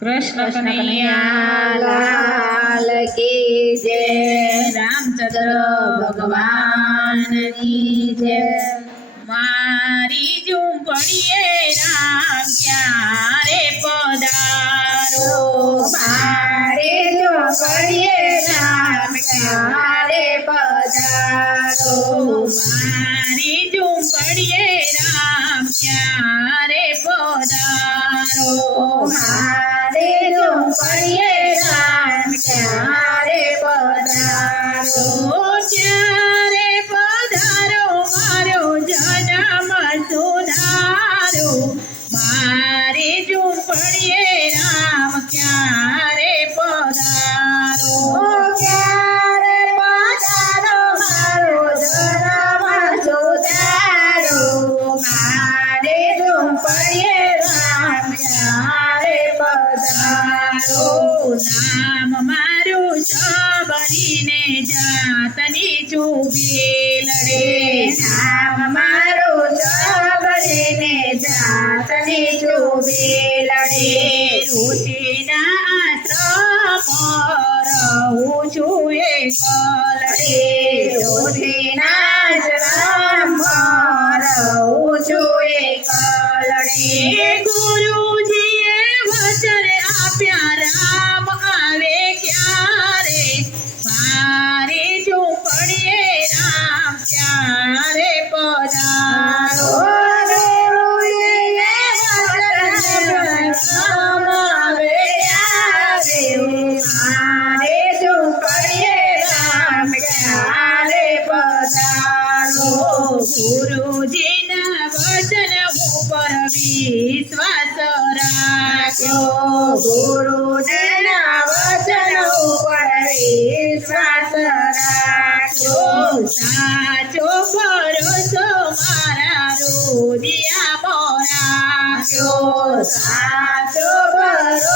કૃષ્ણ કનૈયાલાલ કી જય. રામચંદ્ર ભગવાનની જય. મારી ઝૂંપડીએ રામ ક્યારે પદારો મારે ઝૂંપડીએ ઊભી નડે નામ મારું સબરીને જાતને ચોબે લડે વચન ઉપર વિશ્વાસ રાખ્યો ગુરુના વચન ઉપર વિશ્વાસ રાખ્યો સાચો ભરોસો મારા રોદિયા મોરાખ્યો સાચો ભરો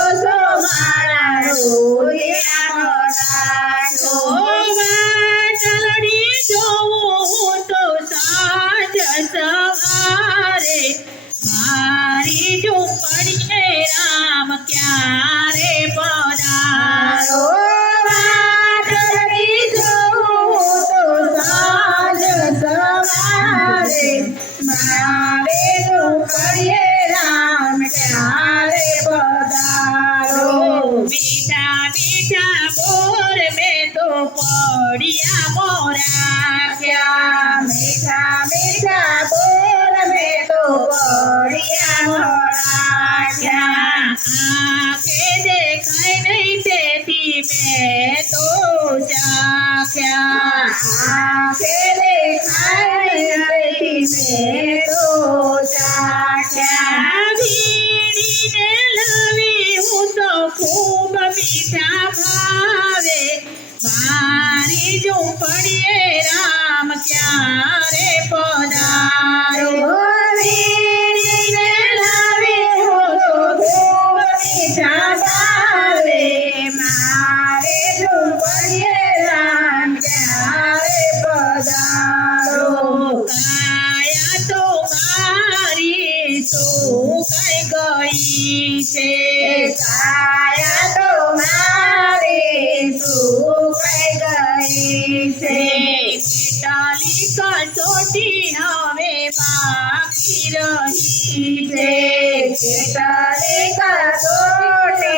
બાકી રહી છે તારે કસોટે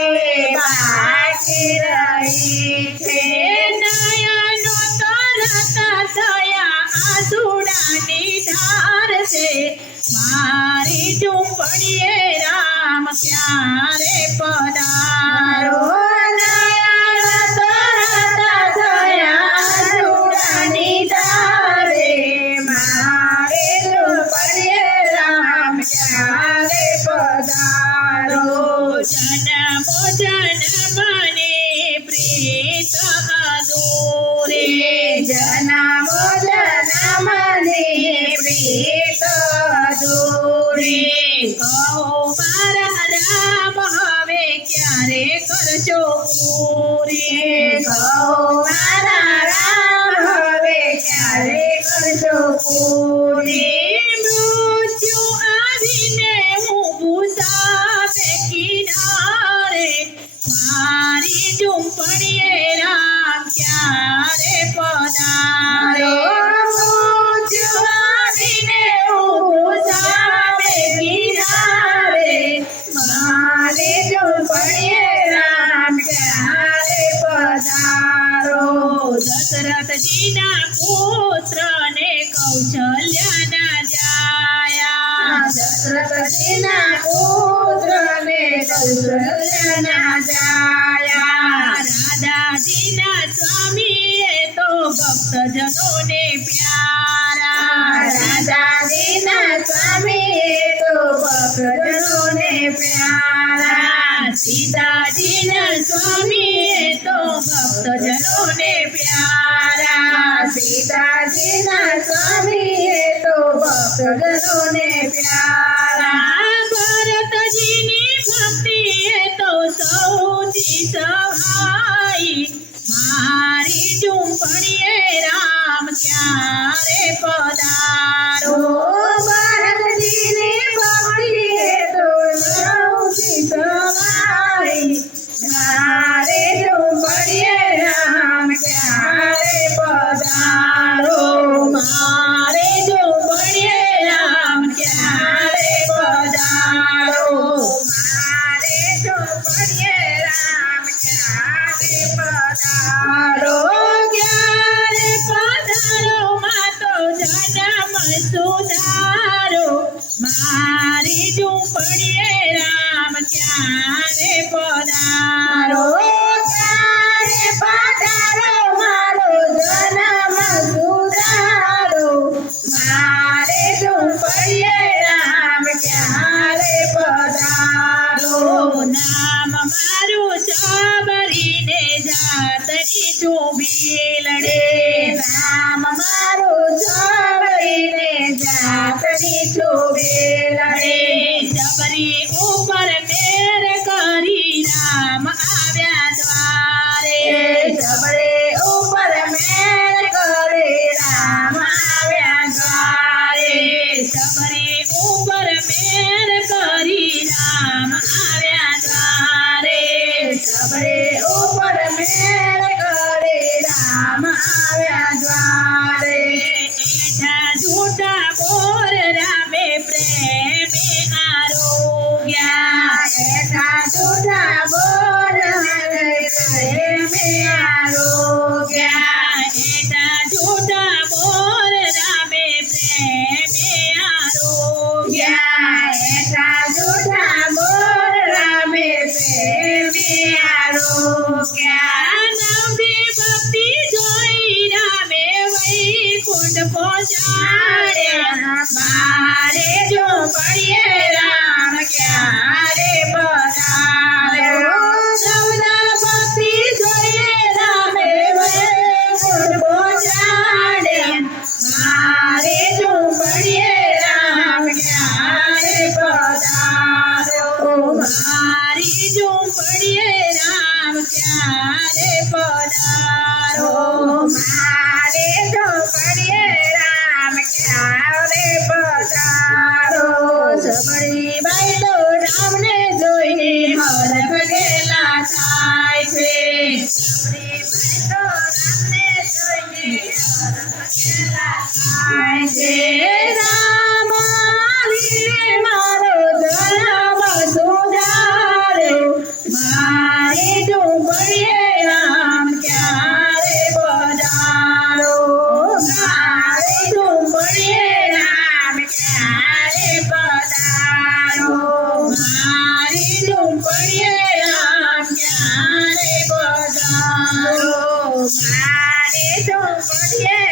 બાકી રહી છે નયનો તરત થયા આસુડાની ધાર છે મારી ઝૂંપડીએ રામ ક્યારે પદા વચન મને પ્રીત અધૂરે. જના વચન મને પ્રીત અધૂરે. કહો મારા રામ ક્યારે કરજો પૂરી? કહો મારા રાધાજીના સ્વામી એ તો ભક્તજનોને પ્યારા રાધાજીના સ્વામી એ તો ભક્તજનોને પ્યારા સીતાજીના સ્વામી એ તો ભક્તજનોને પ્યારા સીતાજીના સ્વામી એ તો ભક્તજનોને પ્યારા. ಡಬರಿ સિવાય તો રામને જોઈ હર ભગેલા થાય છે. Yeah.